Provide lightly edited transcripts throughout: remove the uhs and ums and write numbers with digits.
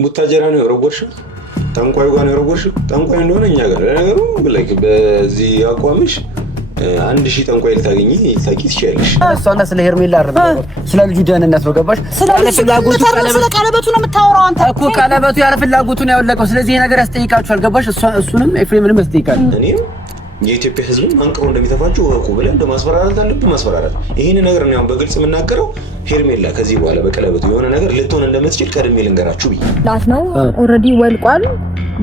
ቡታጀራ ነው የረጎርሽው? ጠንቋዩ ጋር ነው የረጎርሽው? ጠንቋዩ እንደሆነ እኛ ጋር ለነገሩ ላይክ በዚህ አቋምሽ 1000 ጠንቋይ ልታገኚ ትችያለሽ። እሷና ስለ ሄርሜላ አይደለም ስለ ልጁ ደህንነት ነው ገባሽ? ስለ ቀለበቱ ነው የምታወራው አንተ እኮ ቀለበቱ ያለ ፍላጎቱ ነው ያወለቀው። ስለዚህ ይሄ ነገር ያስጠይቃችኋል ገባሽ? እሱንም ኤፍሬምንም ያስጠይቃል። እኔም የኢትዮጵያ ሕዝብ አንቀው እንደሚተፋችሁ ወቁ ብለን እንደማስፈራራት አለብን ማስፈራራት። ይሄን ነገር ነው በግልጽ የምናገረው። ሄርሜላ ከዚህ በኋላ በቀለበቱ የሆነ ነገር ልትሆን እንደምትችል ቀድሜ ልንገራችሁ ብዬ ላት ነው ኦሬዲ ወልቋል።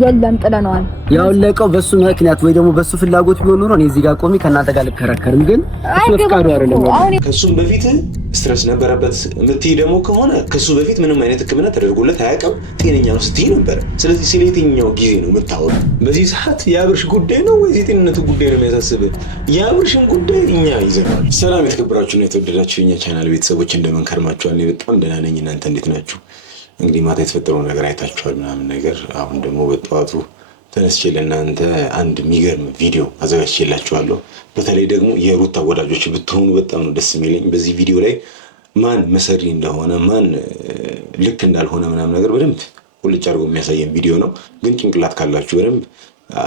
የለም ጥለነዋል። ያወለቀው በሱ ምክንያት ወይ ደግሞ በሱ ፍላጎት ቢሆን ኖሮ እኔ እዚህ ጋር ቆሜ ከእናንተ ጋር ልከራከርም፣ ግን እሱ ፍቃዱ አይደለም። ከሱም በፊት ስትረስ ነበረበት የምትይ ደግሞ ከሆነ ከሱ በፊት ምንም አይነት ሕክምና ተደርጎለት አያውቅም። ጤነኛ ነው ስትይ ነበር። ስለዚህ ስለ የትኛው ጊዜ ነው የምታወራው? በዚህ ሰዓት የአብርሽ ጉዳይ ነው ወይስ የጤንነቱ ጉዳይ ነው የሚያሳስብህ? የአብርሽን ጉዳይ እኛ ይዘናል። ሰላም የተከበራችሁና የተወደዳችሁ የኛ ቻናል ቤተሰቦች እንደምን ከርማችኋል? እኔ በጣም ደህና ነኝ። እናንተ እንዴት ናችሁ? እንግዲህ ማታ የተፈጠረው ነገር አይታችኋል ምናምን ነገር። አሁን ደግሞ በጠዋቱ ተነስቼ ለእናንተ አንድ የሚገርም ቪዲዮ አዘጋጅቼላችኋለሁ። በተለይ ደግሞ የሩታ ወዳጆች ብትሆኑ በጣም ነው ደስ የሚለኝ። በዚህ ቪዲዮ ላይ ማን መሰሪ እንደሆነ ማን ልክ እንዳልሆነ ምናምን ነገር በደንብ ቁልጭ አድርጎ የሚያሳየን ቪዲዮ ነው። ግን ጭንቅላት ካላችሁ በደንብ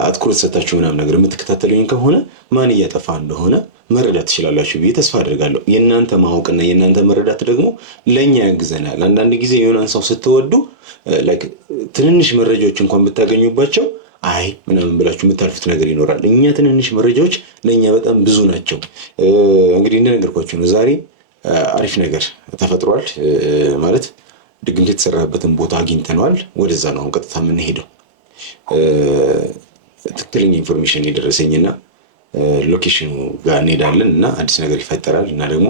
አትኩረት ሰጣችሁ ምናምን ነገር የምትከታተሉኝ ከሆነ ማን እያጠፋ እንደሆነ መረዳት ትችላላችሁ ብዬ ተስፋ አድርጋለሁ። የእናንተ ማወቅና የእናንተ መረዳት ደግሞ ለእኛ ያግዘናል። አንዳንድ ጊዜ የሆነን ሰው ስትወዱ ትንንሽ መረጃዎች እንኳን ብታገኙባቸው አይ ምናምን ብላችሁ የምታልፉት ነገር ይኖራል። እኛ ትንንሽ መረጃዎች ለእኛ በጣም ብዙ ናቸው። እንግዲህ እንደነገርኳችሁ ነው ዛሬ አሪፍ ነገር ተፈጥሯል። ማለት ድግምት የተሰራበትን ቦታ አግኝተነዋል። ወደዛ ነው አሁን ቀጥታ የምንሄደው። ትክክለኛ ኢንፎርሜሽን የደረሰኝና ሎኬሽኑ ጋር እንሄዳለን እና አዲስ ነገር ይፈጠራል እና ደግሞ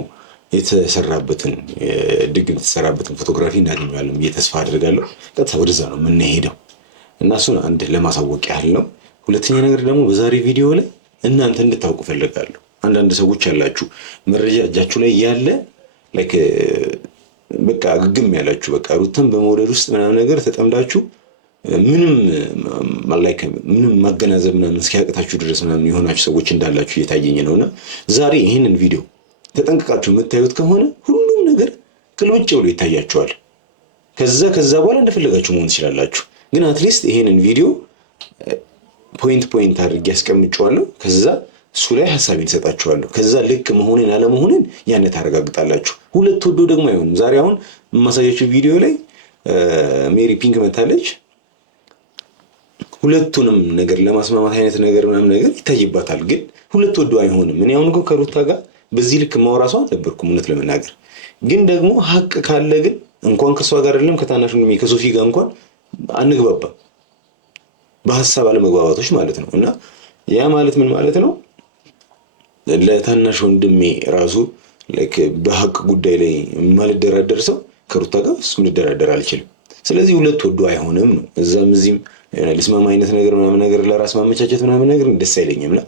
የተሰራበትን ድግምት የተሰራበትን ፎቶግራፊ እናገኘዋለን ብዬ ተስፋ አድርጋለሁ። ቀጥታ ወደዛ ነው የምንሄደው እና እሱን አንድ ለማሳወቅ ያህል ነው። ሁለተኛ ነገር ደግሞ በዛሬ ቪዲዮ ላይ እናንተ እንድታውቁ ፈልጋለሁ። አንዳንድ ሰዎች ያላችሁ መረጃ እጃችሁ ላይ ያለ ላይክ በቃ ግግም ያላችሁ በቃ ሩታን በመውደድ ውስጥ ምናምን ነገር ተጠምዳችሁ ምንም ማገናዘብ ምናምን እስኪያቅታችሁ ድረስ ምናምን የሆናችሁ ሰዎች እንዳላችሁ እየታየኝ ነውና ዛሬ ይህንን ቪዲዮ ተጠንቅቃችሁ የምታዩት ከሆነ ሁሉም ነገር ቅልብጭ ብሎ ይታያችኋል። ከዛ በኋላ እንደፈለጋችሁ መሆን ትችላላችሁ። ግን አትሊስት ይሄንን ቪዲዮ ፖይንት አድርጌ ያስቀምጨዋለሁ። ከዛ እሱ ላይ ሀሳቤን እሰጣችኋለሁ። ከዛ ልክ መሆንን አለመሆንን ያኔ ታረጋግጣላችሁ። ሁለት ወዶ ደግሞ አይሆንም። ዛሬ አሁን የማሳያችሁ ቪዲዮ ላይ ሜሪ ፒንክ መታለች። ሁለቱንም ነገር ለማስማማት አይነት ነገር ምናምን ነገር ይታይባታል። ግን ሁለት ወዶ አይሆንም። እኔ አሁን እኮ ከሩታ ጋር በዚህ ልክ ማውራ ሰው አልነበርኩም እውነት ለመናገር። ግን ደግሞ ሀቅ ካለ ግን እንኳን ከሷ ጋር አይደለም ከታናሽ ወንድሜ ከሶፊ ጋር እንኳን አንግባባም። በሀሳብ አለመግባባቶች ማለት ነው። እና ያ ማለት ምን ማለት ነው? ለታናሽ ወንድሜ ራሱ ላይክ በሀቅ ጉዳይ ላይ ማልደራደር ሰው ከሩታ ጋር እሱም ልደራደር አልችልም። ስለዚህ ሁለት ወዶ አይሆንም ነው። እዛም እዚህም ልስማማ አይነት ነገር ምናምን ነገር ለራስ ማመቻቸት ምናምን ነገር ደስ አይለኝም። እና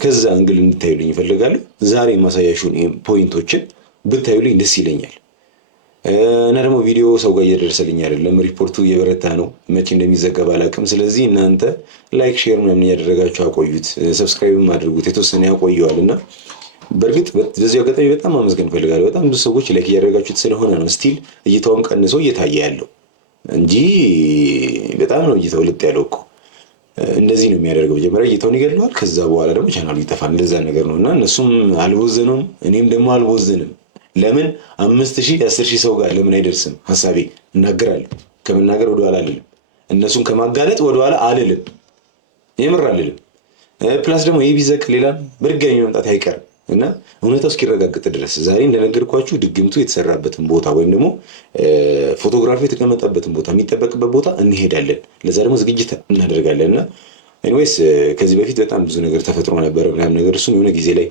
ከዛ እንግል እንድታዩልኝ እፈልጋለሁ። ዛሬ ማሳያችሁን ፖይንቶችን ብታዩልኝ ደስ ይለኛል። እና ደግሞ ቪዲዮ ሰው ጋር እየደረሰልኝ አይደለም። ሪፖርቱ እየበረታ ነው። መቼ እንደሚዘገብ አላውቅም። ስለዚህ እናንተ ላይክ ሼር ምናምን እያደረጋችሁ አቆዩት። ሰብስክራይብም አድርጉት። የተወሰነ ያቆየዋል እና በእርግጥ በዚህ አጋጣሚ በጣም ማመስገን እፈልጋለሁ። በጣም ብዙ ሰዎች ላይክ እያደረጋችሁት ስለሆነ ነው ስቲል እይታውም ቀንሶ እየታየ ያለው እንጂ በጣም ነው እይታው ልጥ ያለው እኮ። እንደዚህ ነው የሚያደርገው። መጀመሪያ እይታውን ይገድለዋል፣ ከዛ በኋላ ደግሞ ቻናሉ ይጠፋል። እንደዛ ነገር ነው እና እነሱም አልቦዘኑም፣ እኔም ደግሞ አልቦዘንም። ለምን 5000 10,000 ሰው ጋር ለምን አይደርስም? ሀሳቤ እናገራለሁ። ከመናገር ወደኋላ አልልም። እነሱን ከማጋለጥ ወደኋላ አልልም። የምር አልልም። ፕላስ ደግሞ ይህ ቢዘቅ ሌላም በድጋሚ መምጣት አይቀርም እና እውነታው እስኪረጋግጥ ድረስ ዛሬ እንደነገርኳችሁ ድግምቱ የተሰራበትን ቦታ ወይም ደግሞ ፎቶግራፊ የተቀመጠበትን ቦታ የሚጠበቅበት ቦታ እንሄዳለን። ለዛ ደግሞ ዝግጅት እናደርጋለን እና ኤኒዌይስ ከዚህ በፊት በጣም ብዙ ነገር ተፈጥሮ ነበር ምናምን ነገር እሱን የሆነ ጊዜ ላይ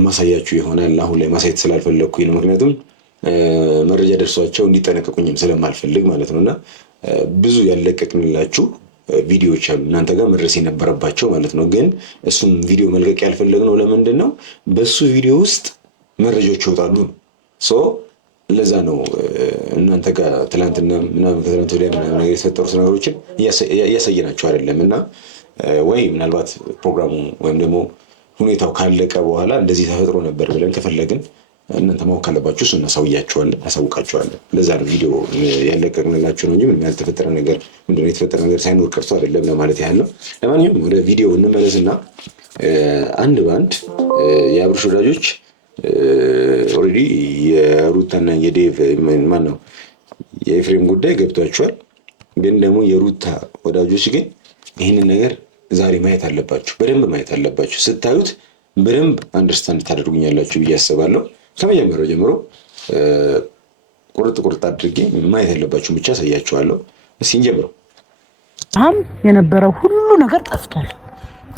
ማሳያችሁ ይሆናል። አሁን ላይ ማሳየት ስላልፈለግኩኝ ነው። ምክንያቱም መረጃ ደርሷቸው እንዲጠነቀቁኝም ስለማልፈልግ ማለት ነው እና ብዙ ያለቀቅንላችሁ ቪዲዮዎች አሉ እናንተ ጋር መድረስ የነበረባቸው ማለት ነው። ግን እሱም ቪዲዮ መልቀቅ ያልፈለግነው ለምንድን ነው? በሱ ቪዲዮ ውስጥ መረጃዎች ይወጣሉ ነው። ለዛ ነው እናንተ ጋር ትላንትና ምናምን ከትላንት ወዲያ ምናምን ነገር የተፈጠሩት ነገሮችን እያሳየናቸው አይደለም እና ወይ ምናልባት ፕሮግራሙ ወይም ደግሞ ሁኔታው ካለቀ በኋላ እንደዚህ ተፈጥሮ ነበር ብለን ከፈለግን እናንተ ማወቅ ካለባችሁ እሱን አሳውቃችኋለን። ለዛ ነው ቪዲዮ ያለቀቅንላችሁ ነው እንጂ ምንም ያልተፈጠረ ነገር ምንድነው የተፈጠረ ነገር ሳይኖር ቀርቶ አይደለም ለማለት ያህል ነው። ለማንኛውም ወደ ቪዲዮ እንመለስና አንድ ባንድ የአብርሽ ወዳጆች ኦልሬዲ የሩታና የዴቭ ማን ነው የኤፍሬም ጉዳይ ገብቷቸዋል። ግን ደግሞ የሩታ ወዳጆች ግን ይህንን ነገር ዛሬ ማየት አለባችሁ፣ በደንብ ማየት አለባችሁ። ስታዩት በደንብ አንደርስታንድ ታደርጉኛላችሁ ብዬ አስባለሁ። ከመጀመሪያው ጀምሮ ቁርጥ አድርጌ ማየት ያለባችሁ ብቻ አሳያችኋለሁ። እስኪ እንጀምረው። የነበረው ሁሉ ነገር ጠፍቷል።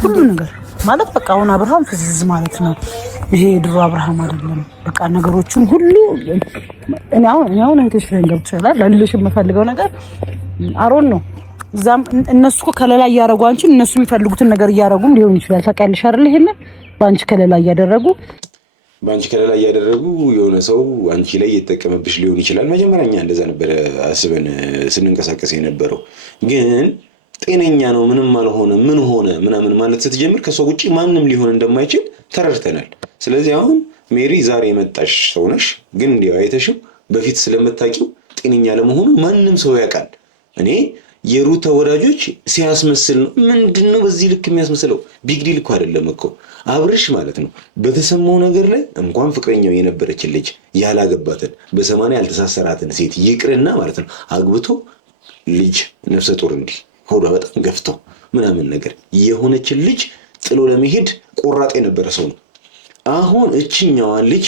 ሁሉ ነገር ማለት በቃ አሁን አብርሃም ፍዝዝ ማለት ነው። ይሄ ድሮ አብርሃም አይደለም። በቃ ነገሮችን ሁሉ እኔ አሁን እህቶች ላይ ገብቻለሁ። ለልልሽ የምፈልገው ነገር አሮን ነው። እዛም እነሱ እኮ ከለላ እያደረጉ አንቺን እነሱ የሚፈልጉትን ነገር እያደረጉም ሊሆን ይችላል። ታውቂያለሽ አይደል? ይሄን በአንቺ ከለላ እያደረጉ የሆነ ሰው አንቺ ላይ እየተጠቀመብሽ ሊሆን ይችላል። መጀመሪያ እኛ እንደዛ ነበረ አስበን ስንንቀሳቀስ የነበረው። ግን ጤነኛ ነው ምንም አልሆነ ምን ሆነ ምናምን ማለት ስትጀምር ከሰው ውጪ ማንም ሊሆን እንደማይችል ተረድተናል። ስለዚህ አሁን ሜሪ ዛሬ የመጣሽ ሰው ነሽ፣ ግን እንዲያው አይተሽው በፊት ስለምታውቂው ጤነኛ ለመሆኑ ማንም ሰው ያውቃል። እኔ የሩታ ወዳጆች ሲያስመስል ነው። ምንድነው በዚህ ልክ የሚያስመስለው? ቢግ ዲል እኮ አይደለም እኮ አብርሽ ማለት ነው። በተሰማው ነገር ላይ እንኳን ፍቅረኛው የነበረችን ልጅ ያላገባትን በ80 ያልተሳሰራትን ሴት ይቅርና ማለት ነው አግብቶ ልጅ ነፍሰ ጡር እንዲህ ሆዷ በጣም ገፍተው ምናምን ነገር የሆነችን ልጅ ጥሎ ለመሄድ ቆራጥ የነበረ ሰው ነው። አሁን እችኛዋን ልጅ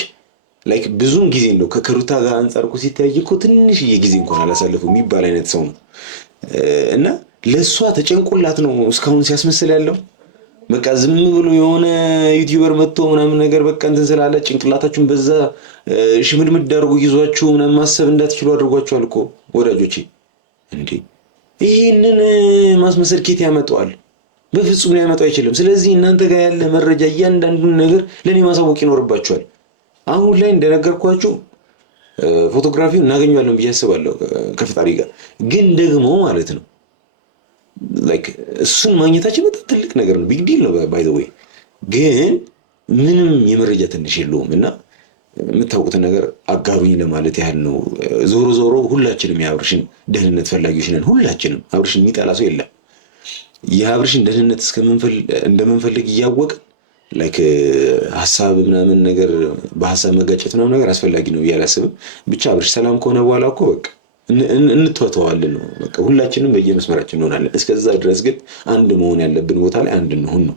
ላይክ ብዙን ጊዜ ነው ከሩታ ጋር አንጻር እኮ ሲታይ እኮ ትንሽዬ ጊዜ እንኳን አላሳለፈው የሚባል አይነት ሰው ነው። እና ለሷ ተጨንቆላት ነው እስካሁን ሲያስመስል ያለው። በቃ ዝም ብሎ የሆነ ዩቲዩበር መጥቶ ምናምን ነገር በቃ እንትን ስላለ ጭንቅላታችሁን በዛ ሽምድምድ አድርጎ ይዟችሁ ምናምን ማሰብ እንዳትችሉ አድርጓችኋል እኮ ወዳጆቼ። እንዴ ይህንን ማስመሰል ኬት ያመጣዋል? በፍጹም ሊያመጣው አይችልም። ስለዚህ እናንተ ጋር ያለ መረጃ እያንዳንዱን ነገር ለእኔ ማሳወቅ ይኖርባችኋል። አሁን ላይ እንደነገርኳችሁ ፎቶግራፊውን እናገኘዋለን ብዬ አስባለሁ ከፈጣሪ ጋር። ግን ደግሞ ማለት ነው ላይክ እሱን ማግኘታችን በጣም ትልቅ ነገር ነው፣ ቢግ ዲል ነው ባይ ዘ ዌይ። ግን ምንም የመረጃ ትንሽ የለውም እና የምታውቁትን ነገር አጋሩኝ ለማለት ያህል ነው። ዞሮ ዞሮ ሁላችንም የአብርሽን ደህንነት ፈላጊዎች ነን። ሁላችንም አብርሽን የሚጠላ ሰው የለም። የአብርሽን ደህንነት እንደምንፈልግ እያወቅን ላይክ ሀሳብ ምናምን ነገር በሀሳብ መጋጨት ምናምን ነገር አስፈላጊ ነው ብዬ አላስብም። ብቻ አብርሽ ሰላም ከሆነ በኋላ እኮ በቃ እንተዋተዋለን ነው በቃ። ሁላችንም በየመስመራችን እንሆናለን። እስከዛ ድረስ ግን አንድ መሆን ያለብን ቦታ ላይ አንድ እንሆን ነው።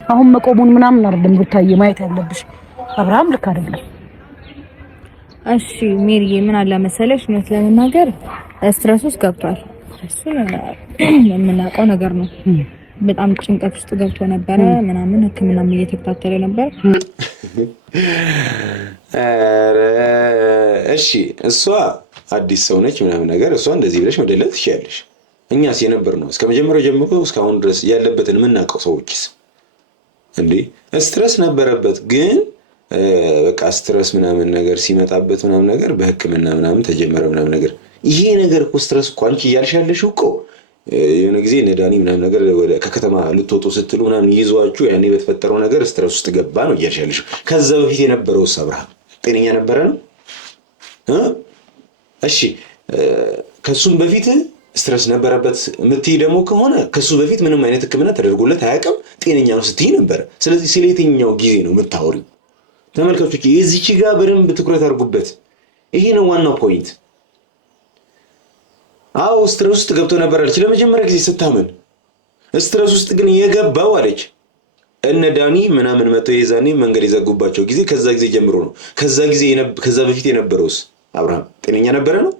አሁን መቆሙን ምናምን አይደለም ብታዬ ማየት ያለብሽ። አብርሃም ልክ አይደለም። እሺ ሜሪዬ ምን አለ መሰለሽ፣ እውነት ለመናገር ስትረስ ውስጥ ገብቷል። እሱ የምናውቀው ነገር ነው። በጣም ጭንቀት ውስጥ ገብቶ ነበረ ምናምን ሕክምናም እየተከታተለ ነበር። እሺ እሷ አዲስ ሰው ነች ምናምን ነገር እሷ እንደዚህ ብለሽ መደለት ትችያለሽ። እኛስ የነበር ነው እስከ መጀመሪያው ጀምሮ እስካሁን ድረስ ያለበትን የምናውቀው ሰዎችስ እንዴ ስትረስ ነበረበት። ግን በቃ ስትረስ ምናምን ነገር ሲመጣበት ምናምን ነገር በሕክምና ምናምን ተጀመረ ምናምን ነገር። ይሄ ነገር እኮ ስትረስ እኮ አንቺ እያልሽ ያለሽው እኮ የሆነ ጊዜ ነዳኒ ምናምን ነገር ወደ ከከተማ ልትወጡ ስትሉ ምናምን ይዟችሁ ያኔ በተፈጠረው ነገር ስትረስ ውስጥ ገባ ነው እያልሽ ያለሽው። ከዛ በፊት የነበረው አብርሃም ጤነኛ ነበረ ነው? እሺ ከሱም በፊት ስትረስ ነበረበት የምትይ ደግሞ ከሆነ ከሱ በፊት ምንም አይነት ሕክምና ተደርጎለት አያውቅም፣ ጤነኛ ነው ስትይ ነበረ። ስለዚህ ስለ የትኛው ጊዜ ነው የምታወሪው? ተመልካቾች የዚች ጋር በደንብ ትኩረት አድርጉበት። ይሄ ነው ዋናው ፖይንት። አዎ ስትረስ ውስጥ ገብቶ ነበር አለች ለመጀመሪያ ጊዜ ስታመን። ስትረስ ውስጥ ግን የገባው አለች እነ ዳኒ ምናምን መተው የዛኔ መንገድ የዘጉባቸው ጊዜ ከዛ ጊዜ ጀምሮ ነው። ከዛ በፊት የነበረውስ አብርሃም ጤነኛ ነበረ ነው?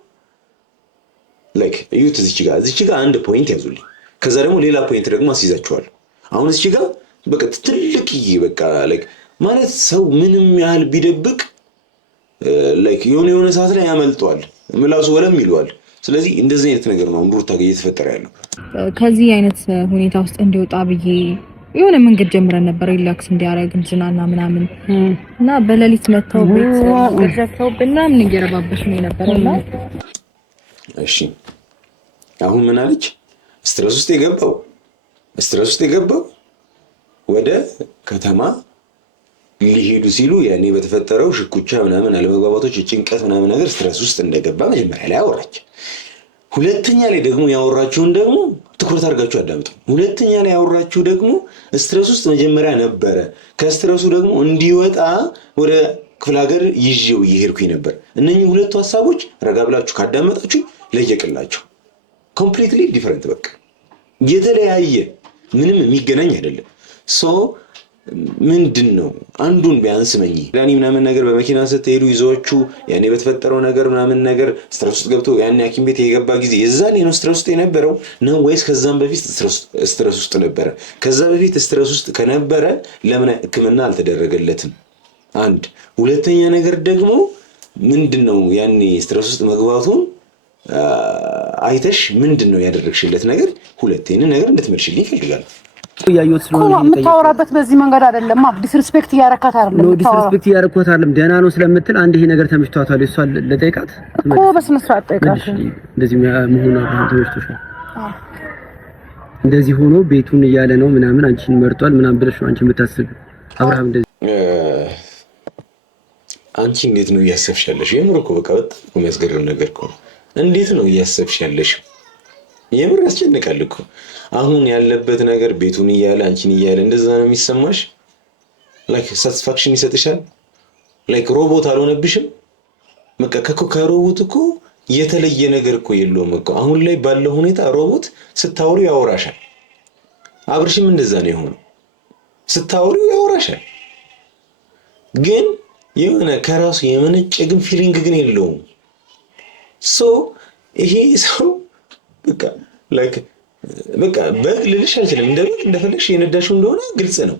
ላይክ እዩት። እዚች ጋር አንድ ፖይንት ያዙልኝ። ከዛ ደግሞ ሌላ ፖይንት ደግሞ አስይዛችኋል። አሁን እዚች ጋር በቃ ትልቅዬ በቃ ላይክ ማለት ሰው ምንም ያህል ቢደብቅ ላይክ የሆነ ሰዓት ላይ ያመልጠዋል፣ ምላሱ ወለም ይለዋል። ስለዚህ እንደዚህ አይነት ነገር ነው ሩታ ጋር እየተፈጠረ ያለው። ከዚህ አይነት ሁኔታ ውስጥ እንዲወጣ ብዬ የሆነ መንገድ ጀምረን ነበር ሪላክስ እንዲያደርግ እንዝናና ምናምን እና በሌሊት መተው ቤት ገርዘው ምናምን እየረባበሽ ነው የነበረውና እሺ አሁን ምን አለች? ስትረስ ውስጥ የገባው ወደ ከተማ ሊሄዱ ሲሉ ያኔ በተፈጠረው ሽኩቻ ምናምን አለመግባባቶች ጭንቀት ምናምን ነገር ስትረስ ውስጥ እንደገባ መጀመሪያ ላይ አወራች። ሁለተኛ ላይ ደግሞ ያወራችሁን ደግሞ ትኩረት አድርጋችሁ አዳምጡ። ሁለተኛ ላይ ያወራችሁ ደግሞ ስትረስ ውስጥ መጀመሪያ ነበረ። ከስትረሱ ደግሞ እንዲወጣ ወደ ክፍለ ሀገር ይዤው እየሄድኩኝ ነበር። እነኚህ ሁለቱ ሀሳቦች ረጋ ብላችሁ ካዳመጣችሁ ለየቅላችሁ ኮምፕሊትሊ ዲፈረንት፣ በቃ የተለያየ ምንም የሚገናኝ አይደለም። ሶ ምንድን ነው አንዱን ቢያንስ መኝ ዳኒ ምናምን ነገር በመኪና ስትሄዱ ይዘዎቹ ያኔ በተፈጠረው ነገር ምናምን ነገር ስትረስ ውስጥ ገብቶ ያኔ ሐኪም ቤት የገባ ጊዜ የዛኔ ነው ስትረስ ውስጥ የነበረው ነው ወይስ ከዛም በፊት ስትረስ ውስጥ ነበረ? ከዛ በፊት ስትረስ ውስጥ ከነበረ ለምን ሕክምና አልተደረገለትም? አንድ ሁለተኛ ነገር ደግሞ ምንድን ነው ያኔ ስትረስ ውስጥ መግባቱን አይተሽ ምንድን ነው ያደረግሽለት ነገር? ሁለቴን ነገር እንድትመልሽልኝ ይፈልጋል። ያዩት ስለሆነ የምታወራበት በዚህ መንገድ አይደለም። ዲስሪስፔክት እያረካት አይደለም። ነው ዲስሪስፔክት እያረካት አይደለም። ደህና ነው ስለምትል አንድ ይሄ ነገር ተመችቷታል። እሷ ለጠይቃት እኮ በስነ ስርዓት ጠይቃት። እንደዚህ መሆኑ ተመችቶሻል? እንደዚህ ሆኖ ቤቱን እያለ ነው ምናምን አንቺን መርጧል ምናምን ብለሽ ነው አንቺ የምታስብ? አብርሃም እንደዚህ አንቺ እንዴት ነው እያሰብሽ ያለሽ? የምር እኮ በቃ በጣም የሚያስገርም ነገር እኮ ነው። እንዴት ነው እያሰብሽ ያለሽ? የምር ያስጨንቃል እኮ። አሁን ያለበት ነገር ቤቱን እያለ አንቺን እያለ እንደዛ ነው የሚሰማሽ? ላይክ ሳቲስፋክሽን ይሰጥሻል? ላይክ ሮቦት አልሆነብሽም? በቃ ከሮቦት እኮ የተለየ ነገር እኮ የለውም እኮ። አሁን ላይ ባለው ሁኔታ ሮቦት ስታወሩ ያወራሻል። አብርሽም እንደዛ ነው የሆነው። ስታወሩ ያወራሻል፣ ግን የሆነ ከራሱ የመነጨ ግን ፊሊንግ ግን የለውም። ሶ ይሄ ሰው በቃ ላይክ በቃ በግ ልልሽ አልችልም። እንደፈለግሽ የነዳሽው እንደሆነ ግልጽ ነው።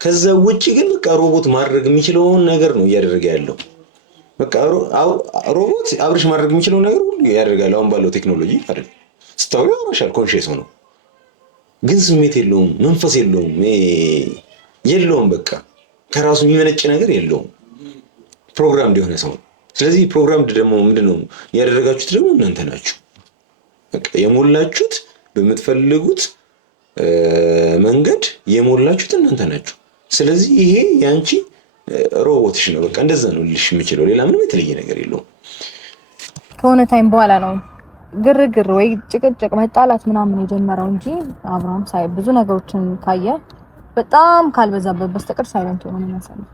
ከዛ ውጪ ግን በቃ ሮቦት ማድረግ የሚችለውን ነገር ነው እያደረገ ያለው። በቃ ሮቦት አብርሽ ማድረግ የሚችለውን ነገር ሁሉ ያደርጋል አሁን ባለው ቴክኖሎጂ አይደል? ስታወሪ ያወራሻል፣ ኮንሺየስ ሆኖ ግን ስሜት የለውም፣ መንፈስ የለውም። በቃ ከራሱ የሚመነጭ ነገር የለውም። ፕሮግራም የሆነ ሰው። ስለዚህ ፕሮግራም ደግሞ ምንድነው ያደረጋችሁት? ደግሞ እናንተ ናችሁ። በቃ የሞላችሁት በምትፈልጉት መንገድ የሞላችሁት እናንተ ናችሁ። ስለዚህ ይሄ ያንቺ ሮቦትሽ ነው። በቃ እንደዛ ነው ልልሽ የምችለው። ሌላ ምንም የተለየ ነገር የለውም። ከሆነ ታይም በኋላ ነው ግርግር ወይ ጭቅጭቅ መጣላት ምናምን የጀመረው እንጂ አብርሃም ብዙ ነገሮችን ካየ በጣም ካልበዛበት በስተቀር ሳይለንት ሆኖ ነው የሚያሳየው።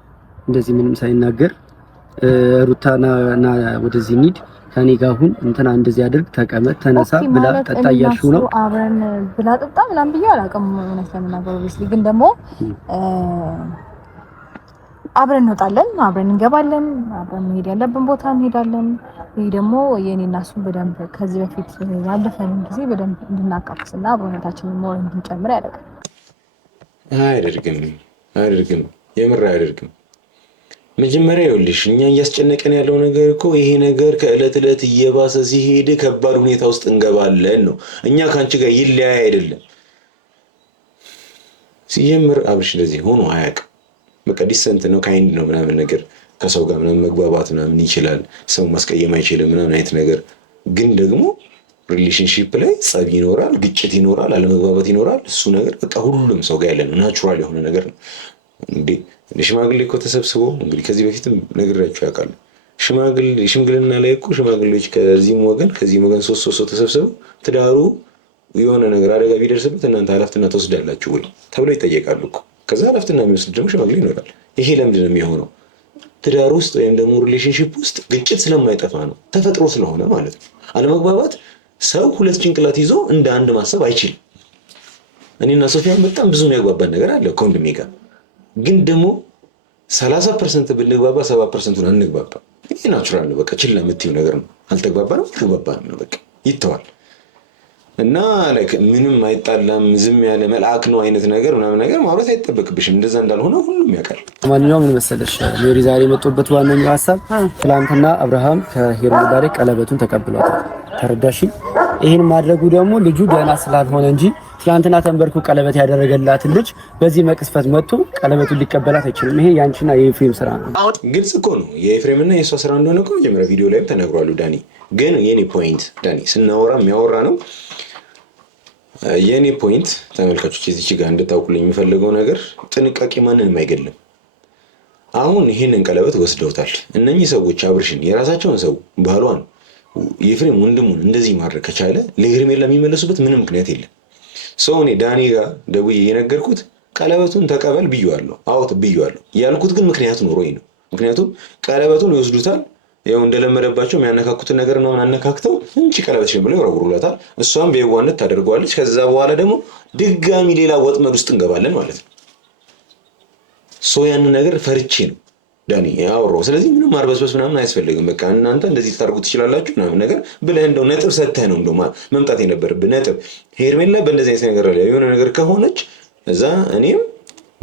እንደዚህ ምንም ሳይናገር ሩታና ወደዚህ እንሂድ ከኔ ጋር አሁን እንትና እንደዚህ አድርግ ተቀመጥ ተነሳ ብላ ጠጣ እያልሽው ነው። አብረን ብላ ጠጣ ምናምን ብዬ አላውቅም እውነት ለመናገር። ኦብቪስሊ ግን ደግሞ አብረን እንወጣለን፣ አብረን እንገባለን፣ አብረን መሄድ ያለብን ቦታ እንሄዳለን። ይሄ ደግሞ የኔና እሱ በደንብ ከዚህ በፊት ያለፈንን ጊዜ በደንብ እንድናካክስና አብሮነታችንን ሞር እንድንጨምር ያደርጋል። አያደርግም፣ የምር አያደርግም። መጀመሪያ ይኸውልሽ እኛ እያስጨነቀን ያለው ነገር እኮ ይሄ ነገር ከእለት እለት እየባሰ ሲሄድ ከባድ ሁኔታ ውስጥ እንገባለን ነው። እኛ ከአንቺ ጋር ይለያይ አይደለም። ሲጀምር አብርሽ እንደዚህ ሆኖ አያውቅም። በቃ ዲሰንት ነው፣ ካይንድ ነው ምናምን ነገር ከሰው ጋር ምናምን መግባባት ምናምን ይችላል፣ ሰው ማስቀየም አይችልም ምናምን አይነት ነገር። ግን ደግሞ ሪሌሽንሺፕ ላይ ጸብ ይኖራል፣ ግጭት ይኖራል፣ አለመግባባት ይኖራል። እሱ ነገር በቃ ሁሉም ሰው ጋር ያለ ነው፣ ናቹራል የሆነ ነገር ነው። እንዴ ሽማግሌ እኮ ተሰብስቦ እንግዲህ ከዚህ በፊትም ነግሬያችሁ ያውቃሉ። ሽምግልና ላይ እኮ ሽማግሌዎች ከዚህም ወገን ከዚህም ወገን ሶስት ሰው ተሰብስበው ትዳሩ የሆነ ነገር አደጋ ቢደርስበት እናንተ ኃላፊነት ትወስዳላችሁ ወይ ተብለው ይጠየቃሉ እኮ። ከዛ ኃላፊነት የሚወስድ ደግሞ ሽማግሌ ይኖራል። ይሄ ለምንድን ነው የሚሆነው? ትዳር ውስጥ ወይም ደግሞ ሪሌሽንሺፕ ውስጥ ግጭት ስለማይጠፋ ነው፣ ተፈጥሮ ስለሆነ ማለት ነው። አለመግባባት ሰው ሁለት ጭንቅላት ይዞ እንደ አንድ ማሰብ አይችልም። እኔና ሶፊያን በጣም ብዙ ያግባባን ነገር አለ ከወንድሜ ጋር፣ ግን ደግሞ 30% ብንግባባ 70%ን አንግባባ። ይሄ ናቹራል ነው። በቃ ችላ የምትይው ነገር ነው። አልተግባባንም አልግባባንም ነው፣ በቃ ይተዋል። እና ላይክ ምንም አይጣላም፣ ዝም ያለ መልአክ ነው አይነት ነገር ምናምን ነገር ማውራት አይጠበቅብሽም። እንደዛ እንዳልሆነ ሁሉም ያውቃል። ማንኛውም ምን መሰለሽ ሜሪ ዛሬ የመጡበት ዋናው ሀሳብ ትናንትና አብርሃም ከሄርሜላ ጋር ቀለበቱን ተቀብሏታል። ተረዳሽ? ይሄን ማድረጉ ደግሞ ልጁ ገና ስላልሆነ እንጂ ትናንትና ተንበርኩ ቀለበት ያደረገላትን ልጅ በዚህ መቅስፈት መጥቶ ቀለበቱን ሊቀበላት አይችልም። ይሄ ያንቺና የኤፍሬም ስራ ነው። ግልጽ እኮ ነው። የኤፍሬምና የእሷ ስራ እንደሆነ እኮ መጀመሪያ ቪዲዮ ላይም ተነግሯል። ዳኒ ግን የኔ ፖይንት ዳኒ ስናወራ የሚያወራ ነው። የኔ ፖይንት ተመልካቾች እዚች ጋር እንድታውቁልኝ የሚፈልገው ነገር ጥንቃቄ ማንንም አይገድልም። አሁን ይሄንን ቀለበት ወስደውታል እነኚህ ሰዎች አብርሽን የራሳቸውን ሰው ባሏን የፍሬም ወንድሙን እንደዚህ ማድረግ ከቻለ ለሄርሜላ የሚመለሱበት ምንም ምክንያት የለም። ሰው እኔ ዳኒ ጋር ደውዬ የነገርኩት ቀለበቱን ተቀበል ብየዋለሁ። አውት ብየዋለሁ ያልኩት ግን ምክንያቱ ኖሮኝ ነው። ምክንያቱም ቀለበቱን ይወስዱታል ያው እንደለመደባቸው የሚያነካኩትን ነገር ነው አነካክተው እንጂ ቀለበትሽን ብለው ይወረውሩላታል። እሷም በየዋነት ታደርገዋለች። ከዛ በኋላ ደግሞ ድጋሚ ሌላ ወጥመድ ውስጥ እንገባለን ማለት ነው። ሶ ያንን ነገር ፈርቼ ነው ዳኒ ያወራው። ስለዚህ ምንም ማርበስበስ ምናምን አያስፈልግም። በቃ እናንተ እንደዚህ ታርጉ ትችላላችሁ ምናምን ነገር ብለህ እንደው ነጥብ ሰጥተህ ነው እንደው መምጣት የነበረብህ ነጥብ። ሄርሜላ በእንደዚህ አይነት ነገር ላይ የሆነ ነገር ከሆነች እዛ እኔም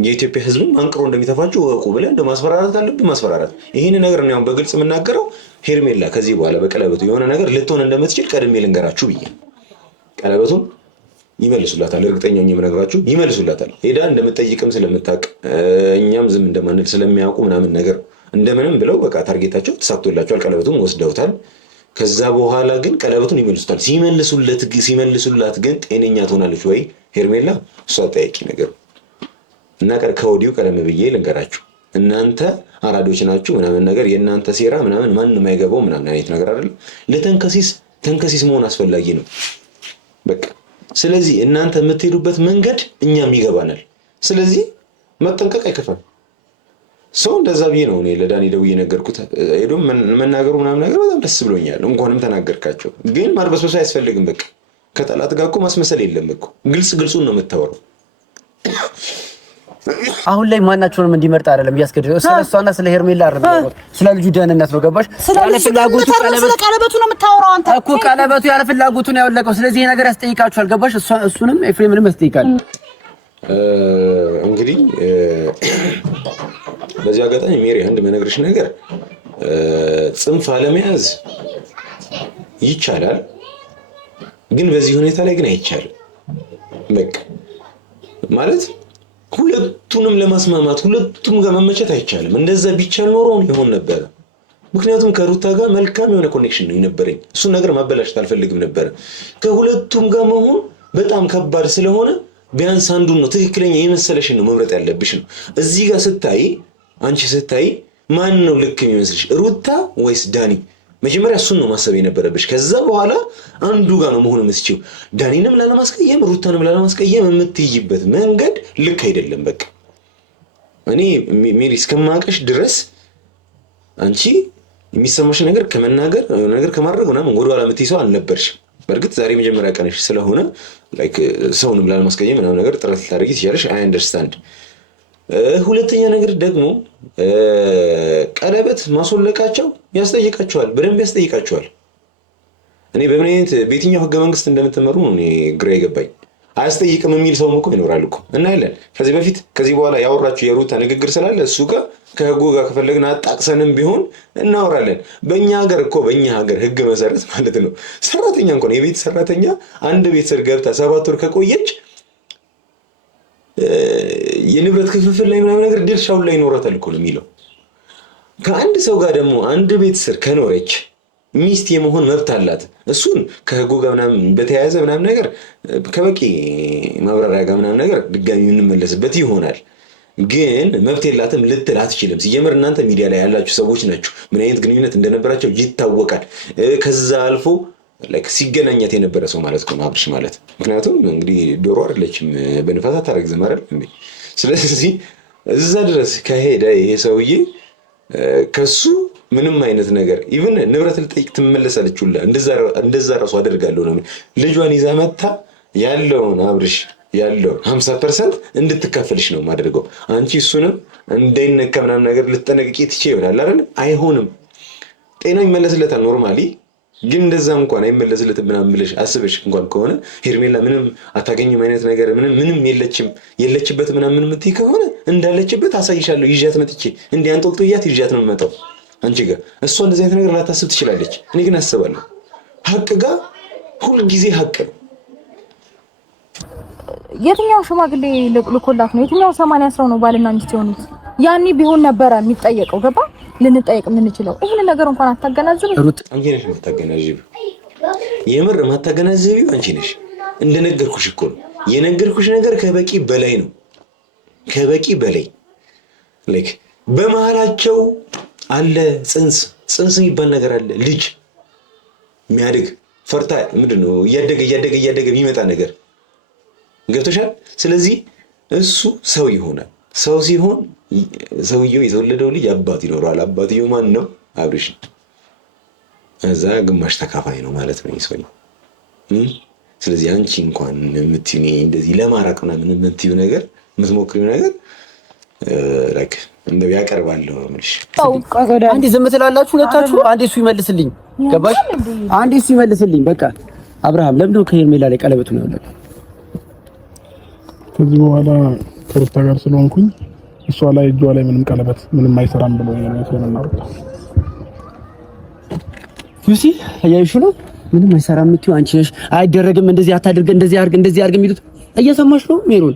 የኢትዮጵያ ሕዝብም አንቅሮ እንደሚተፋችሁ ወቁ ብለህ እንደው ማስፈራራት አለብህ ማስፈራራት። ይሄን ነገር ነው ያው በግልጽ የምናገረው። ሄርሜላ ከዚህ በኋላ በቀለበቱ የሆነ ነገር ልትሆን እንደምትችል ቀድሜ ልንገራችሁ ብዬ ቀለበቱን ይመልሱላታል። እርግጠኛ ነኝ የምነግራችሁ ይመልሱላታል። ሄዳ እንደምትጠይቅም ስለምታውቅ እኛም ዝም እንደማንል ስለሚያውቁ ምናምን ነገር እንደምንም ብለው በቃ ታርጌታቸው ተሳክቶላቸዋል። ቀለበቱን ወስደውታል። ከዛ በኋላ ግን ቀለበቱን ይመልሱታል። ሲመልሱላት ግን ጤነኛ ትሆናለች ወይ ሄርሜላ? እሷ ጠያቂ ነገር እና ከወዲሁ ቀደም ብዬ ልንገራችሁ እናንተ አራዶች ናችሁ ምናምን ነገር የእናንተ ሴራ ምናምን ማንም አይገባው ምናምን አይነት ነገር አይደለም። ለተንከሲስ መሆን አስፈላጊ ነው በቃ። ስለዚህ እናንተ የምትሄዱበት መንገድ እኛም ይገባናል። ስለዚህ መጠንቀቅ አይከፋም። ሰው እንደዛ ብዬ ነው እኔ ለዳኒ ደውዬ ነገርኩት። ሄዶ መናገሩ ምናምን ነገር በጣም ደስ ብሎኛል። እንኳንም ተናገርካቸው። ግን ማርበስበስ አያስፈልግም። በቃ ከጠላት ጋር እኮ ማስመሰል የለም እኮ ግልጹን ነው የምታወራው። አሁን ላይ ማናቸውንም እንዲመርጥ አይደለም እያስገደደው ስለሷና ስለ ሄርሜላ አይደለም ስለ ልጁ ደህንነት ነው። ገባሽ? ያለ ፍላጎቱ ቀለበቱ ነው የምታወራው አንተ እኮ ቀለበቱ ያለ ፍላጎቱ ነው ያወለቀው። ስለዚህ ይሄ ነገር ያስጠይቃችኋል። ገባሽ? እሱንም ኤፍሬምንም ያስጠይቃል። እንግዲህ በዚህ አጋጣሚ ሜሪ አንድ መነግርሽ ነገር ጽንፍ አለመያዝ ይቻላል፣ ግን በዚህ ሁኔታ ላይ ግን አይቻልም። በቃ ማለት ሁለቱንም ለማስማማት ሁለቱም ጋር መመቸት አይቻልም። እንደዛ ቢቻል ኖሮ ይሆን ነበር። ምክንያቱም ከሩታ ጋር መልካም የሆነ ኮኔክሽን ነው የነበረኝ። እሱን ነገር ማበላሸት አልፈልግም ነበር። ከሁለቱም ጋር መሆን በጣም ከባድ ስለሆነ ቢያንስ አንዱን ነው ትክክለኛ የመሰለሽን ነው መምረጥ ያለብሽ ነው። እዚህ ጋር ስታይ አንቺ ስታይ ማን ነው ልክ የሚመስልሽ ሩታ ወይስ ዳኒ? መጀመሪያ እሱን ነው ማሰብ የነበረብሽ። ከዛ በኋላ አንዱ ጋር ነው መሆን የምትችይው። ዳኒንም ላለማስቀየም ሩታንም ላለማስቀየም የምትይይበት መንገድ ልክ አይደለም። በቃ እኔ ሜሪ እስከማውቅሽ ድረስ አንቺ የሚሰማሽ ነገር ከመናገር ነገር ከማድረግ ምናምን ወደኋላ የምትይ ሰው አልነበርሽም። በእርግጥ ዛሬ መጀመሪያ ቀንሽ ስለሆነ ላይክ ሰውንም ላለማስቀየም ምናምን ነገር ጥረት ልታደርጊ ትችያለሽ። አይ አንደርስታንድ። ሁለተኛ ነገር ደግሞ ቀለበት ማስወለቃቸው ያስጠይቃቸዋል፣ በደንብ ያስጠይቃቸዋል። እኔ በምን አይነት በየትኛው ህገ መንግስት እንደምትመሩ ነው እኔ ግራ የገባኝ። አያስጠይቅም የሚል ሰውም እኮ ይኖራል እኮ እናያለን። ከዚህ በፊት ከዚህ በኋላ ያወራችሁ የሩታ ንግግር ስላለ እሱ ጋር ከህጉ ጋር ከፈለግን አጣቅሰንም ቢሆን እናወራለን። በእኛ ሀገር እኮ በእኛ ሀገር ህግ መሰረት ማለት ነው ሰራተኛ እንኳን የቤት ሰራተኛ አንድ ቤት ስር ገብታ 7 ወር ከቆየች የንብረት ክፍፍል ላይ ምናምን ነገር ድርሻውን ላይ ይኖራታል እኮ ነው የሚለው። ከአንድ ሰው ጋር ደግሞ አንድ ቤት ስር ከኖረች ሚስት የመሆን መብት አላት። እሱን ከህጉ ጋር ምናምን በተያያዘ ምናምን ነገር ከበቂ ማብራሪያ ጋር ምናምን ነገር ድጋሚ የምንመለስበት ይሆናል። ግን መብት የላትም ልትል አትችልም። ሲጀምር እናንተ ሚዲያ ላይ ያላችሁ ሰዎች ናችሁ። ምን አይነት ግንኙነት እንደነበራቸው ይታወቃል። ከዛ አልፎ ሲገናኛት የነበረ ሰው ማለት ነው አብርሽ ማለት። ምክንያቱም እንግዲህ ዶሮ አይደለችም በንፋስ አታረግዝም አይደል እንዴ? ስለዚህ እዛ ድረስ ከሄደ ይሄ ሰውዬ ከሱ ምንም አይነት ነገር ኢቭን ንብረት ልጠይቅ ትመለሳለች ሁላ እንደዛ ራሱ አደርጋለሁ ነው። ልጇን ይዛ መታ ያለውን አብርሽ ያለው 50% እንድትካፈልሽ ነው የማደርገው። አንቺ እሱንም እንዳይነካ ምናምን ነገር ልትጠነቅቂ ትቼ ይሆናል አይደል? አይሆንም። ጤናው ይመለስለታል ኖርማሊ። ግን እንደዛ እንኳን አይመለስለትም ምናምን ብለሽ አስበሽ እንኳን ከሆነ ሄርሜላ ምንም አታገኝም አይነት ነገር ምንም የለችበት ምናምን የምትይ ከሆነ እንዳለችበት አሳይሻለሁ። ይዣት መጥቼ እንዲህ አንጠልጥያት ይዣት ነው የምመጣው አንቺ ጋር። እሷ እንደዚህ አይነት ነገር ላታስብ ትችላለች። እኔ ግን አስባለሁ። ሀቅ ጋር ሁልጊዜ ሀቅ ነው። የትኛው ሽማግሌ ልኮላት ነው? የትኛው 80 ሰው ነው ባልና ሚስት የሆኑት? ያኔ ቢሆን ነበረ የሚጠየቀው። ገባ? ልንጠየቅ የምንችለው ይሄን ነገር እንኳን አታገናዝብ። አንቺ ነሽ የምታገናዝቢው። የምር የማታገናዝቢው አንቺ ነሽ። እንደነገርኩሽ እኮ ነው። የነገርኩሽ ነገር ከበቂ በላይ ነው። ከበቂ በላይ በመሃላቸው አለ ጽንስ የሚባል ነገር አለ። ልጅ የሚያድግ ፈርታ ምንድነው እያደገ የሚመጣ ነገር ገብቶሻል። ስለዚህ እሱ ሰው ይሆናል። ሰው ሲሆን ሰውየው የተወለደው ልጅ አባት ይኖረዋል። አባትየው ማን ነው? አብርሽ። እዛ ግማሽ ተካፋይ ነው ማለት ነው ይሰኝ። ስለዚህ አንቺ እንኳን የምትይኝ እንደዚህ ለማራቅ ምናምን የምትይው ነገር የምትሞክሪው ነገር ላይክ እንደው ያቀርባለሁ ምንሽ። አንዴ ዝም ትላላችሁ ሁለታችሁ። አንዴ እሱ ይመልስልኝ። ገባሽ? አንዴ እሱ ይመልስልኝ። በቃ አብርሃም ለምን ነው ከሄርሜላ ላይ ቀለበቱን ያወለቀው? ከዚህ በኋላ ከሩታ ጋር ስለሆንኩኝ እሷ ላይ እጇ ላይ ምንም ቀለበት ምንም አይሰራም ብሎ ነው ዩሲ አያይሹ ነው ምንም አይሰራም የምትይው አንቺ ነሽ። አይደረግም፣ እንደዚህ አታድርግ፣ እንደዚህ አድርግ የሚሉት እየሰማሽ ነው ሜሮን?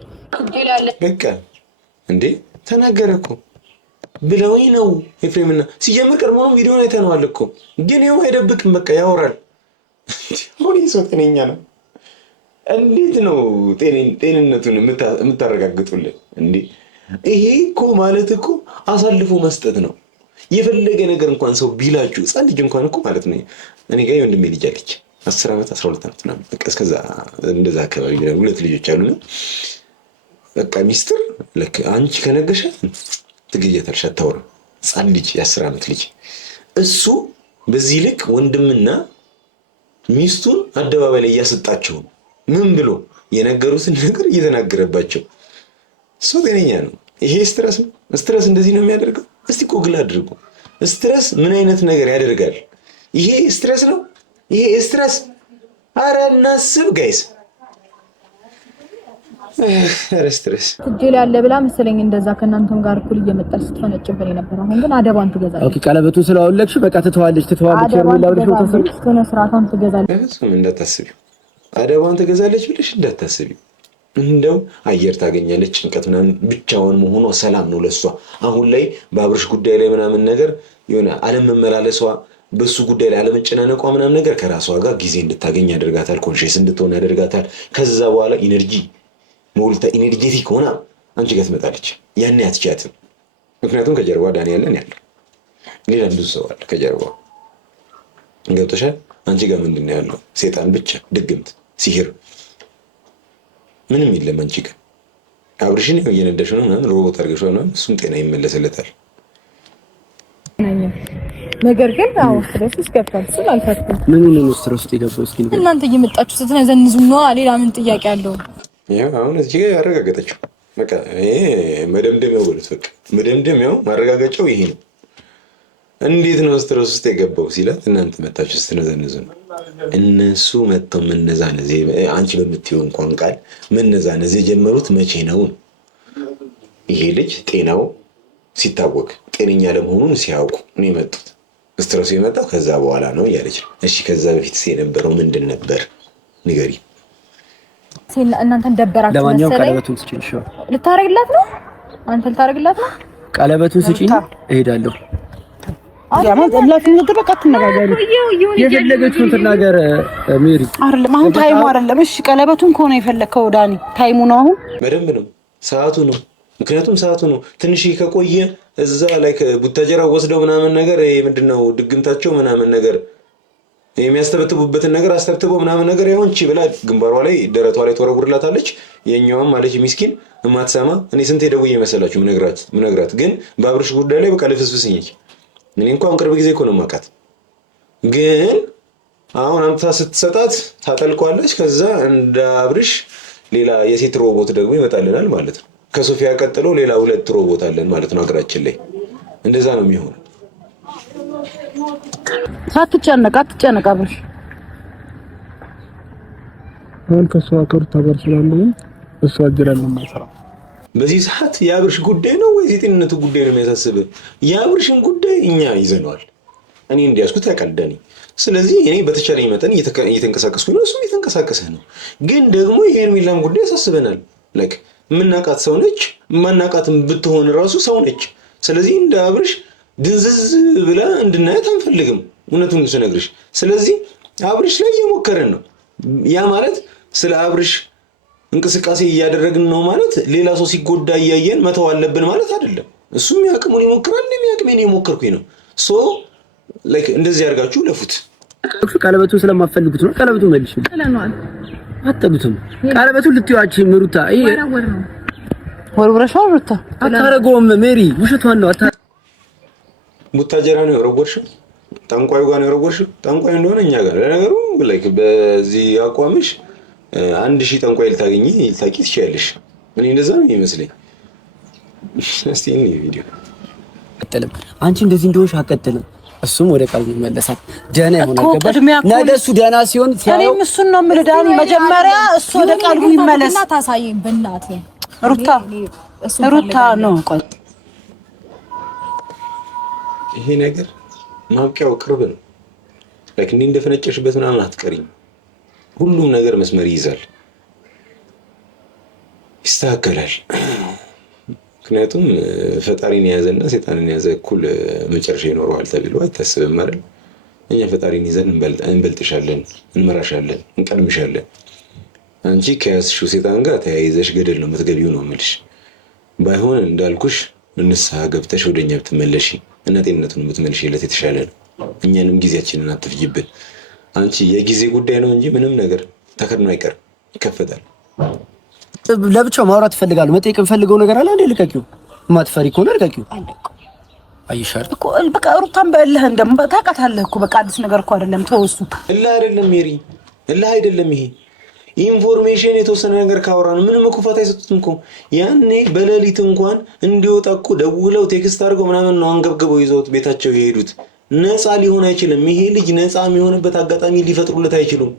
በቃ እንዴ ተናገረ እኮ ብለውኝ ነው ኤፍሬምና ሲጀምር ቀድሞውኑ ቪዲዮን አይተነዋል እኮ ግን ይኸው አይደብቅም። በቃ ያወራል። አሁን ይሄ ሰው ጤነኛ ነው? እንዴት ነው ጤንነቱን የምታረጋግጡልን እንዴ? ይሄ እኮ ማለት እኮ አሳልፎ መስጠት ነው። የፈለገ ነገር እንኳን ሰው ቢላችሁ ሕፃን ልጅ እንኳን እኮ ማለት ነው። እኔ ጋር የወንድሜ ልጅ አለች 10 ዓመት 12 ዓመት ምናምን በቃ እስከዛ እንደዛ አካባቢ 2 ልጆች አሉና በቃ ሚስጥር ልክ አንቺ ከነገርሻት ትገያታለሽ፣ አታወራም። ሕፃን ልጅ የ10 ዓመት ልጅ እሱ በዚህ ልክ ወንድምና ሚስቱን አደባባይ ላይ እያሰጣቸው ምን ብሎ የነገሩትን ነገር እየተናገረባቸው ሰው ጤነኛ ነው? ይሄ ስትረስ ነው? ስትረስ እንደዚህ ነው የሚያደርገው? እስቲ ጎግል አድርጉ። ስትረስ ምን አይነት ነገር ያደርጋል? ይሄ ስትረስ ነው? ይሄ ስትረስ? አረ እናስብ ጋይስ። አረ ስትረስ ትጅል ያለ ብላ መሰለኝ እንደዛ ከእናንተም ጋር እኩል እየመጣች ስትፈነጭብን የነበረው። አሁን ግን አደባን ትገዛለች። ኦኬ ቀለበቱን ስላወለቅሽ በቃ ትተዋለች። ሄርሜላ ብለሽ ነው ተሰልሽ ከነ ስራቷን ትገዛለች። እሱም እንዳታስቢ አደባን ትገዛለች ብለሽ እንዳታስቢ። እንደው አየር ታገኛለች። ጭንቀት ምናምን ብቻውን መሆኗ ሰላም ነው ለሷ። አሁን ላይ በአብርሽ ጉዳይ ላይ ምናምን ነገር የሆነ አለመመላለሷ በሱ ጉዳይ ላይ አለመጨናነቋ ምናምን ነገር ከራሷ ጋር ጊዜ እንድታገኝ ያደርጋታል። ኮንሺየስ እንድትሆን ያደርጋታል። ከዛ በኋላ ኢነርጂ ሞልታ ኢነርጄቲክ ሆና አንቺ ጋር ትመጣለች። ያኔ አትቻትም። ምክንያቱም ከጀርባ ዳንኤል ያለው ሌላ ብዙ ሰው አለ ከጀርባ ገብቶሻል። አንቺ ጋር ምንድን ነው ያለው? ሴጣን ብቻ፣ ድግምት፣ ሲህር ምንም የለም። አንቺ ጋር አብርሽን እየነዳሽ ነው ምናምን ሮቦት አድርገሽው ነው። እሱም ጤና ይመለስለታል። ነገር ግን አሁን ስትረስ ገብቷል ስላልፈተኩ ምን ነው ስትረስ ውስጥ የገባው? እስኪ እናንተ እየመጣችሁ ስትነዘንዙ ነው። ሌላ ምን ጥያቄ አለው? ያው አሁን እዚህ ጋር ያረጋገጠችው በቃ ይሄ መደምደሚያው ብሉት። በቃ መደምደሚያው ማረጋገጫው ይሄ ነው። እንዴት ነው ስትረስ ውስጥ የገባው ሲላት እናንተ መጣችሁ ስትነዘንዙ ነው። እነሱ መጥተው መነዛነዝ አንቺ በምትይው እንኳን ቃል መነዛነዝ የጀመሩት መቼ ነው? ይሄ ልጅ ጤናው ሲታወቅ ጤነኛ ለመሆኑን ሲያውቁ ነው የመጡት። ስትረሱ የመጣው ከዛ በኋላ ነው እያለች ነው። እሺ ከዛ በፊት የነበረው ምንድን ነበር ንገሪ። እናንተን ደበራችሁ መሰለኝ። ለማንኛውም ቀለበቱን ስጪኝ። እሺ ልታረግላት ነው? አንተ ልታረግላት ነው? ቀለበቱን ስጪኝ፣ እሄዳለሁ። ያማን ዘላፊ ነገር በቃ ተነጋገሩ። የፈለገችውን ትናገር ሜሪ። አይደለም አሁን ታይሙ አይደለም። እሺ ቀለበቱን ከሆነ የፈለከው ዳኒ ታይሙ ነው። አሁን በደንብ ነው፣ ሰዓቱ ነው። ምክንያቱም ሰዓቱ ነው። ትንሽ ከቆየ እዛ ላይ ቡታጀራ ወስደው ምናምን ነገር ይሄ ምንድነው ድግምታቸው ምናምን ነገር የሚያስተበትቡበትን ነገር አስተብትበው ምናምን ነገር ይሁን እቺ ብላ ግንባሯ ላይ ደረቷ ላይ ተወረውርላታለች። የኛውም ማለች ሚስኪን እማትሰማ እኔ ስንት ደውዬ መሰላችሁ ምነግራት ግን በአብርሽ ጉዳይ ላይ በቃ ልፍስፍስኝ። እኔ እንኳን ቅርብ ጊዜ እኮ ነው የማውቃት። ግን አሁን አምጥታ ስትሰጣት ታጠልቋለች። ከዛ እንደ አብርሽ ሌላ የሴት ሮቦት ደግሞ ይመጣልናል ማለት ነው። ከሶፊያ ቀጥሎ ሌላ 2 ሮቦት አለን ማለት ነው ሀገራችን ላይ። እንደዛ ነው የሚሆነው። አትጨነቅ አብርሽ። አሁን ከሷ ከሩታ ጋር ስላለው እሷ አጀራል ነው የማይሰራው። በዚህ ሰዓት የአብርሽ ጉዳይ ነው ወይስ የጤንነቱ ጉዳይ ነው የሚያሳስብህ? የአብርሽን ጉዳይ እኛ ይዘነዋል። እኔ እንዲያስኩት ያቀልዳኒ። ስለዚህ እኔ በተቻለኝ መጠን እየተንቀሳቀስኩ ነው፣ እሱም እየተንቀሳቀሰ ነው። ግን ደግሞ የሄርሜላም ጉዳይ ያሳስበናል። ላይክ የምናውቃት ሰው ነች፣ የማናውቃትም ብትሆን ራሱ ሰው ነች። ስለዚህ እንደ አብርሽ ድንዝዝ ብላ እንድናያት አንፈልግም፣ እውነቱን ስነግርሽ። ስለዚህ አብርሽ ላይ እየሞከረን ነው። ያ ማለት ስለ አብርሽ እንቅስቃሴ እያደረግን ነው ማለት ሌላ ሰው ሲጎዳ እያየን መተው አለብን ማለት አይደለም። እሱም ያቅሙን ይሞክራል እኔም ያቅሜን እየሞከርኩኝ ነው ሶ ላይክ እንደዚህ አድርጋችሁ ለፉት ቀለበቱን ስለማፈልጉት ነው ቀለበቱን መልሽ ቀለኗል አጥሉትም ቀለበቱን ልትዩአቺ ምሩታ ይሄ ወርወረሻው ሩታ አታረጎም ሜሪ ውሸቷን ነው ቡታጀራ ነው የወረወርሽው ጠንቋዩ ጋር ነው የወረወርሽው ጠንቋዩ እንደሆነ እኛ ጋር ለነገሩ ላይክ በዚህ አቋምሽ 1000 ጠንቋይ ልታቂ ትችያለሽ እኔ እንደዛ ነው የሚመስለኝ እስቲ እኔ ቪዲዮ አቀጥልም አንቺ እንደዚህ እንደሆንሽ አቀጥልም እሱም ወደ ቀልቡ ይመለሳል ደህና ይሆናል ገባሽ ነገ እሱ ደህና ሲሆን እኔም እሱን ነው የምልህ ዳኒ መጀመሪያ እሱ ወደ ቀልቡ ይመለስ ታሳየኝ በእናትህ ሩታ ነው ቆይ ይሄ ነገር ማብቂያው ቅርብ ነው ላይክ እንዴ እንደፈነጨሽበት ምናምን አትቀሪም ሁሉም ነገር መስመር ይይዛል ይስተካከላል ምክንያቱም ፈጣሪን ያዘና ሰይጣንን ያዘ እኩል መጨረሻ ይኖረዋል ተብሎ አይታሰብም አይደል እኛ ፈጣሪን ይዘን እንበልጥሻለን እንመራሻለን እንቀድምሻለን አንቺ ከያዝሽው ሰይጣን ጋር ተያይዘሽ ገደል ነው የምትገቢው ነው የምልሽ ባይሆን እንዳልኩሽ ንስሐ ገብተሽ ወደኛ ብትመለሺ እና ጤንነቱን ብትመልሺለት የተሻለ ነው እኛንም ጊዜያችንን አትፍጂብን አንቺ የጊዜ ጉዳይ ነው እንጂ ምንም ነገር ተከድኖ አይቀርም ይከፈታል ለብቻው ማውራት ፈልጋለሁ መጠየቅ ፈልገው ነገር አለ እንዴ ልቀቂው ማትፈሪ ከሆነ ልቀቂው አይሻር እኮ በቃ ሩታን በእልህ እንደም ታውቃታለህ እኮ በቃ አዲስ ነገር እኮ አይደለም ተወሱ እልህ አይደለም ሜሪ እልህ አይደለም ይሄ ኢንፎርሜሽን የተወሰነ ነገር ካወራን ምንም እኮ ፋታ አይሰጡትም እኮ ያኔ በሌሊት እንኳን እንዲወጣ እኮ ደውለው ቴክስት አድርገው ምናምን ነው አንገብግበው ይዘውት ቤታቸው የሄዱት ነፃ ሊሆን አይችልም ይሄ ልጅ ነፃ የሚሆንበት አጋጣሚ ሊፈጥሩለት አይችሉም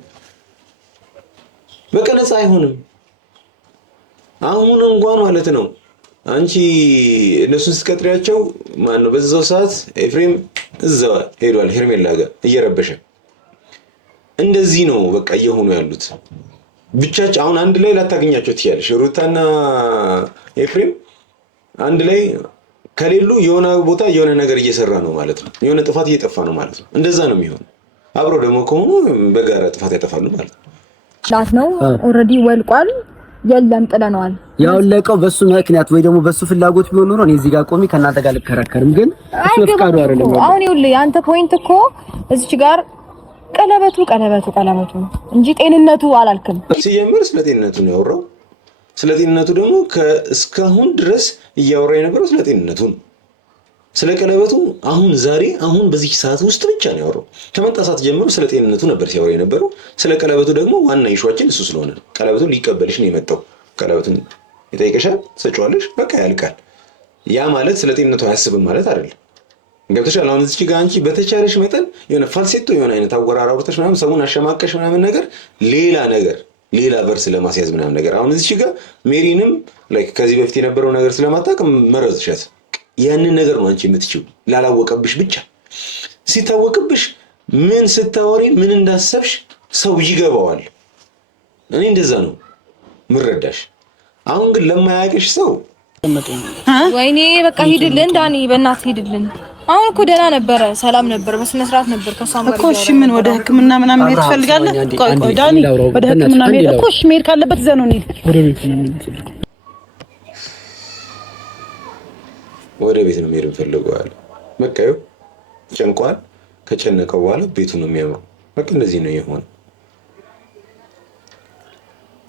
በቃ ነፃ አይሆንም አሁን እንኳን ማለት ነው አንቺ እነሱን ስትቀጥሪያቸው ማን ነው በዛው ሰዓት ኤፍሬም እዛው ሄዷል ሄርሜላ ጋር እየረበሸ እንደዚህ ነው በቃ እየሆኑ ያሉት ብቻቸው አሁን አንድ ላይ ላታገኛቸው ትያለሽ ሩታና ኤፍሬም አንድ ላይ ከሌሉ የሆነ ቦታ የሆነ ነገር እየሰራ ነው ማለት ነው የሆነ ጥፋት እየጠፋ ነው ማለት ነው እንደዛ ነው የሚሆነው አብረው ደግሞ ከሆኑ በጋራ ጥፋት ያጠፋሉ ማለት ነው ላት ነው ኦሬዲ ወልቋል የለም ጥለናል ያውለቀው በሱ ምክንያት ወይ ደግሞ በሱ ፍላጎት ቢሆን ኖሮ እኔ እዚህ ጋር ቆሜ ከናንተ ጋር ልከራከርም ግን እሱ ፍቃዱ አይደለም አሁን ይኸውልህ አንተ ፖይንት እኮ እዚች ጋር ቀለበቱ እንጂ ጤንነቱ አላልክም ሲጀምር ስለ ጤንነቱ ነው ያወራው ስለ ጤንነቱ ደግሞ እስካሁን ድረስ እያወራ የነበረው ስለ ጤንነቱ ነው ስለ ቀለበቱ አሁን ዛሬ አሁን በዚህ ሰዓት ውስጥ ብቻ ነው ያወራው ከመጣ ሰዓት ጀምሮ ስለ ጤንነቱ ነበር ሲያወራ የነበረው ስለ ቀለበቱ ደግሞ ዋና ኢሹአችን እሱ ስለሆነ ቀለበቱን ሊቀበልሽ ነው የመጣው ቀለበቱን ይጠይቀሻል ሰጫዋለሽ በቃ ያልቃል ያ ማለት ስለ ጤንነቱ አያስብም ማለት አይደለም ገብተሻል አሁን እዚህ ጋር አንቺ በተቻለሽ መጠን የሆነ ፋልሴቶ የሆነ አይነት አወራራውርተሽ ምናምን ሰውን አሸማቀሽ ምናምን ነገር ሌላ ቨርስ ለማስያዝ ምናምን ነገር አሁን እዚህ ጋር ሜሪንም ላይክ ከዚህ በፊት የነበረው ነገር ስለማታውቅ መረዝሻት ያንን ነገር ነው አንቺ የምትችው ላላወቀብሽ ብቻ ሲታወቅብሽ ምን ስታወሪ ምን እንዳሰብሽ ሰው ይገባዋል እኔ እንደዛ ነው ምረዳሽ አሁን ግን ለማያውቅሽ ሰው ወይኔ በቃ ሂድልን ዳኒ በእናትህ ሂድልን አሁን እኮ ደህና ነበረ ሰላም ነበር በስነ ስርዓት ነበር ከሷም ጋር እኮ እሺ ምን ወደ ህክምና ምናምን መሄድ ትፈልጋለህ ቆይ ዳኒ ወደ ህክምና መሄድ እኮ እሺ መሄድ ካለበት እዛ ነው ወደ ቤት ነው መሄድ ፈልገዋል በቃ ይኸው ጨንቋል ከጨነቀው በኋላ ቤቱ ነው የሚያምረው በቃ እንደዚህ ነው የሆነው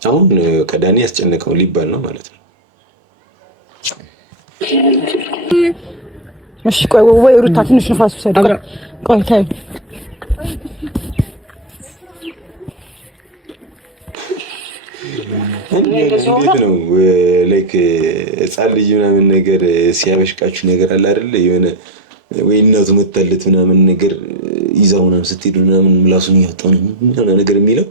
አሁን ከዳኒ ያስጨነቀው ሊባል ነው ማለት ነው እሺ ቆይ ወይ ሩታ ትንሽ ንፋስ ወሰድ ቆይ ታይ እንዴት ነው ላይክ ህፃን ልጅ ምናምን ነገር ሲያበሽቃችሁ ነገር አለ አይደል የሆነ ወይ እናቱ መጣለት ምናምን ነገር ይዛው ምናምን ስትሄዱ ምናምን ምላሱን ያወጣው ነው ነገር የሚለው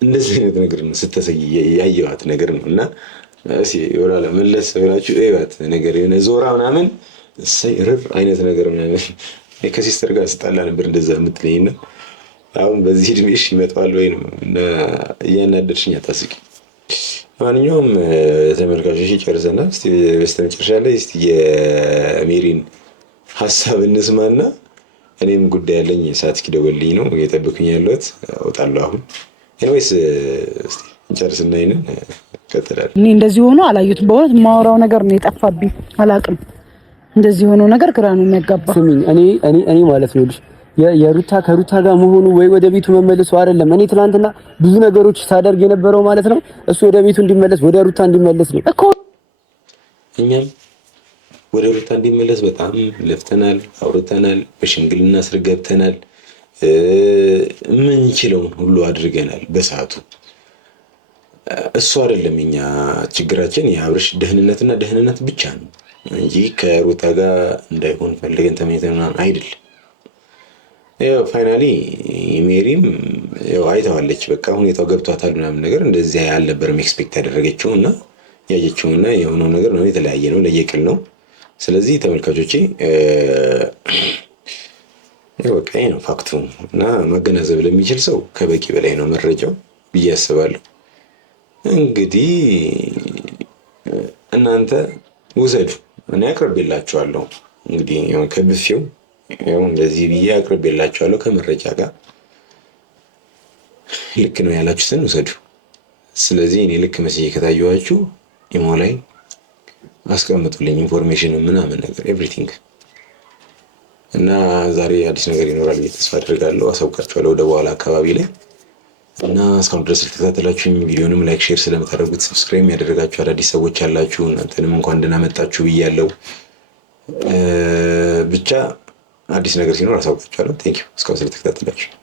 እንደዚህ አይነት ነገር ነው ስተሰይ ያየዋት ነገር ነው እና እሺ ወራላ መለስ ብላችሁ እይባት ነገር የሆነ ዞራ ምናምን ሰይርር አይነት ነገር ምናምን ከሲስተር ጋር ስጣላ ነበር እንደዛ የምትለኝና አሁን በዚህ እድሜሽ ይመጣል ወይ ነው እና እያናደድሽኝ አታስቂ ማንኛውም ተመልካቾች ጨርሰናል እስቲ በስተመጨረሻ ላይ እስቲ የሜሪን ሐሳብ እንስማና እኔም ጉዳይ ያለኝ ሰዓት ኪደወልኝ ነው እየጠበኩኝ ያለሁት አውጣለሁ አሁን ኤኒዌይስ እስቲ እንጨርስና ቀጥላል እኔ እንደዚህ ሆኖ አላየሁትም በእውነት ማወራው ነገር ነው የጠፋብኝ አላቅም እንደዚህ ሆኖ ነገር ግራ ነው የሚያጋባ። ስሚኝ እኔ ማለት ነው ልጅ የሩታ ከሩታ ጋር መሆኑ ወይ ወደ ቤቱ መመለሱ አይደለም። እኔ ትናንትና ብዙ ነገሮች ሳደርግ የነበረው ማለት ነው እሱ ወደ ቤቱ እንዲመለስ ወደ ሩታ እንዲመለስ ነው እኮ። እኛም ወደ ሩታ እንዲመለስ በጣም ለፍተናል፣ አውርተናል፣ በሽምግልና ስር ገብተናል፣ ምንችለውን ሁሉ አድርገናል በሰዓቱ። እሱ አይደለም እኛ ችግራችን የአብርሽ ደህንነት ብቻ ነው እንጂ ከሩታ ጋር እንዳይሆን ፈልገን ተመኝተን አይደለም። ያው ፋይናሊ ሜሪም ያው አይተዋለች፣ በቃ ሁኔታው ገብቷታል ምናምን ነገር እንደዚህ አልነበረም ኤክስፔክት ያደረገችው እና ያየችው እና የሆነው ነገር ነው የተለያየ ነው፣ ለየቅል ነው። ስለዚህ ተመልካቾቼ በቃ ይሄ ነው ፋክቱ እና ማገናዘብ ለሚችል ሰው ከበቂ በላይ ነው መረጃው ብዬ አስባለሁ። እንግዲህ እናንተ ውሰዱ፣ እኔ አቅርቤላችኋለሁ። እንግዲህ ከብፌው ያው እንደዚህ ብዬ አቅርቤላችኋለሁ ከመረጃ ጋር። ልክ ነው ያላችሁትን ውሰዱ። ስለዚህ እኔ ልክ መስዬ ከታየኋችሁ ኢሞ ላይ አስቀምጡልኝ ኢንፎርሜሽን ምናምን ነገር ኤቭሪቲንግ እና ዛሬ አዲስ ነገር ይኖራል ብዬ ተስፋ አድርጋለሁ። አሳውቃችኋለሁ ወደ በኋላ አካባቢ ላይ እና እስካሁን ድረስ ልትከታተላችሁኝ ቪዲዮንም ላይክ፣ ሼር ስለምታደርጉት ሰብስክራይብ ያደረጋችሁ አዳዲስ ሰዎች አላችሁ፣ እናንተንም እንኳን ደህና መጣችሁ ብያለሁ። ብቻ አዲስ ነገር ሲኖር አሳውቃችኋለሁ። ቴንኪው እስካሁን ስለተከታተላችሁ።